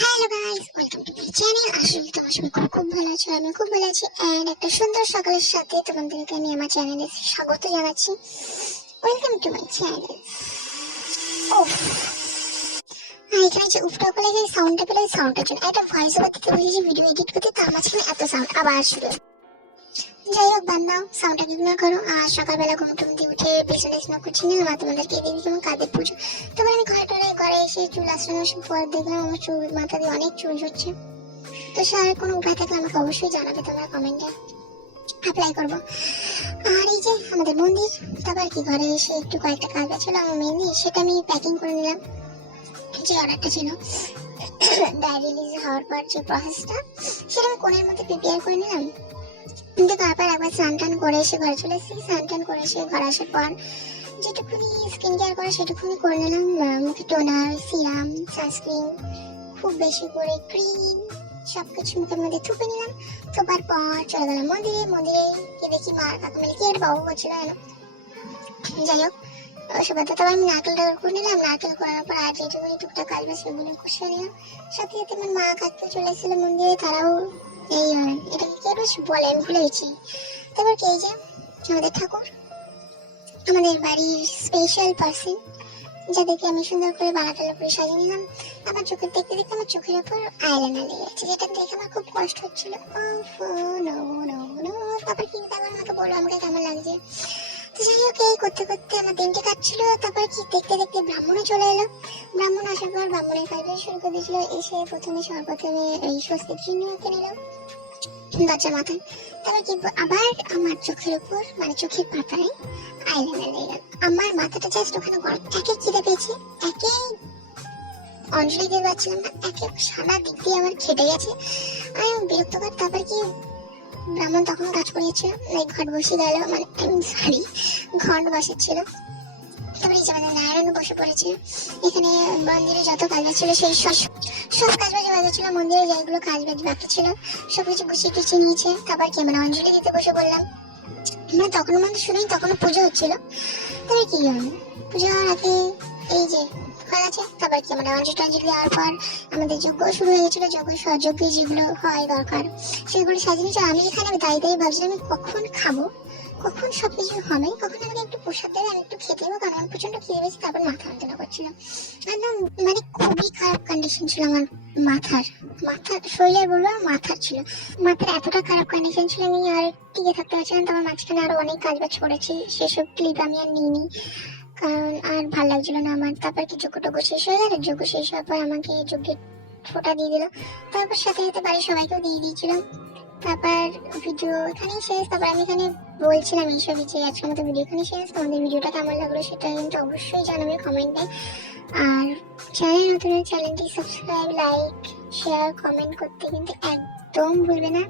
Hello guys, welcome to my channel. আশা করি তোমরা সবাই খুব ভালো আছো। আমি খুব ভালো আছি। এন্ড একটা সুন্দর সকালের সাথে তোমাদেরকে আমি আমার চ্যানেলে স্বাগত জানাচ্ছি। Welcome to my channel. ওফ, আর এখানে যে উফটা বলে যে সাউন্ডটা পেলে, সাউন্ডটার জন্য একটা ভয়েস ওভার দিতে বলেছি ভিডিও এডিট করতে, তার মাঝখানে এত সাউন্ড আবার শুরু। যাই হোক, বাদ দাও, সাউন্ডটাকে ইগনোর করো। আর সকালবেলা ঘুম টুম দিয়ে উঠে বিছানা করছি না, আমার তোমাদেরকে দিদি যেমন কাদের পুজো। তারপর আমি ঘরে এসে চুল আশ্রমের পর দেখলাম আমার চুল মাথা দিয়ে অনেক চুল ঝরছে। তো স্যার কোনো উপায় থাকলে আমাকে অবশ্যই জানাবে, তোমরা কমেন্টে অ্যাপ্লাই করবো। আর এই যে আমাদের মন্দির, তারপর কি ঘরে এসে একটু কয়েকটা কাজ ছিল আমার মেনলি, সেটা আমি প্যাকিং করে নিলাম। যে অর্ডারটা ছিল ডায়েরি রিলিজ হওয়ার পর যে প্রসেসটা, সেটা আমি কোণের মধ্যে প্রিপেয়ার করে নিলাম। কিন্তু তারপর একবার স্নান টান করে এসে ঘরে চলে এসেছি। স্নান টান করে এসে ঘরে আসার পর যেটুকুনি স্কিন কেয়ার করে সেটুকুনি করে নিলাম। মুখে টোনার, সিরাম, সানস্ক্রিন, খুব বেশি করে ক্রিম সবকিছু মুখের মধ্যে থুপে নিলাম। থোপার পর চলে গেলাম মন্দিরে গিয়ে দেখি মা কাকা মিলে কি একটা বাবু করছিল। যাই হোক, ওসব তবে আমি নারকেলটা করে নিলাম। নারকেল করার পর আর যেটুকুনি টুকটাক কাজ বা সেগুলো কষিয়ে নিলাম। সাথে সাথে আমার মা কাকু চলে এসেছিল মন্দিরে, তারাও এই এটাকে কি বেশ বলে আমি ভুলে গেছি। তারপর কে যে আমাদের ঠাকুর, আমাদের বাড়ির স্পেশাল পার্সন, যাদেরকে আমি সুন্দর করে বানাটালা করে সাজিয়ে নিলাম। আমার চোখের দেখতে দেখতে আমার চোখের উপর আইলাইনার লেগে যাচ্ছে, যেটা দেখে আমার খুব কষ্ট হচ্ছিল। তারপর কি তারপর আমাকে বলো আমাকে কেমন লাগছে। তো যাই হোক, এই করতে করতে আমার দিনটি কাটছিল। তারপর কি দেখতে দেখতে ব্রাহ্মণে চলে এলো। ব্রাহ্মণ আসার পর ব্রাহ্মণের কাজ শুরু করে দিয়েছিল। এসে সর্বপ্রথমে এই স্বস্তিক চিহ্ন এঁকে নিল দরজার মাথায়। তারপর কি আবার আমার চোখের উপর মানে চোখের পাতায় আইলাইনার লেগে গেল। আমার মাথাটা জাস্ট ওখানে গরম, একে খিদে পেয়েছে, একে অঞ্জলি দিয়ে পাচ্ছিলাম না, একে সারা দিক দিয়ে আমার খেটে গেছে। আমি বিরক্তকর। তারপর কি ব্রাহ্মণ তখন কাজ করিয়েছিল, ঘট বসিয়ে গেল, মানে সরি ঘট বসাচ্ছিল। তারপরে এই যে আমাদের নারায়ণ বসে পড়েছে। এখানে মন্দিরে যত কাজ ছিল সেই সব কাজ বাজে ছিল। মন্দিরে যেগুলো কাজ বাজ বাকি ছিল সবকিছু গুছিয়ে টুছিয়ে নিয়েছে। তারপর কি আমরা অঞ্জলি দিতে বসে পড়লাম। মানে তখনও মন্দির শুনেই তখনও পুজো হচ্ছিল। তবে কি পুজো হওয়ার আগে এই যে হয়ে গেছে। তারপর কি আমরা অঞ্জলি দেওয়ার পর আমাদের যজ্ঞ শুরু হয়ে গেছিল। যজ্ঞ সহযোগ্য যেগুলো হয় দরকার সেগুলো সাজিয়ে নিয়েছে। আমি এখানে দাঁড়িয়ে ভাবছিলাম আমি কখন খাবো, কখন সবকিছু হবে, কখন আমাকে একটু প্রসাদ দেবে, আমি একটু খেতে দেবো, কারণ আমি প্রচন্ড খেয়ে পেয়েছি। তারপর মাথা যন্ত্রণা করছিল একদম, মানে খুবই খারাপ কন্ডিশন ছিল আমার মাথার শরীরের বলবো মাথার ছিল। মাথার এতটা খারাপ কন্ডিশন ছিল আমি আর টিকে থাকতে পারছিলাম। তারপর মাঝখানে আরো অনেক কাজ বাজ করেছি, সেসব ক্লিপ আমি আর নিইনি, কারণ আর ভালো লাগছিল না আমার। তারপর কি যোগ্যটুকু শেষ হয়ে গেল। যোগ্য শেষ হওয়ার পর আমাকে যজ্ঞের ফোঁটা দিয়ে দিল। তারপর সাথে সাথে বাড়ির সবাইকেও দিয়ে দিয়েছিলাম। তারপর ভিডিও এখানেই শেষ। তারপর আমি এখানে বলছিলাম এইসবই যে আজকের মতো ভিডিও এখানে শেষ। তোমাদের ভিডিওটা কেমন লাগলো সেটা কিন্তু অবশ্যই জানাবে কমেন্টে। আর চ্যানেল নতুন চ্যানেলটি সাবস্ক্রাইব, লাইক, শেয়ার, কমেন্ট করতে কিন্তু একদম ভুলবে না।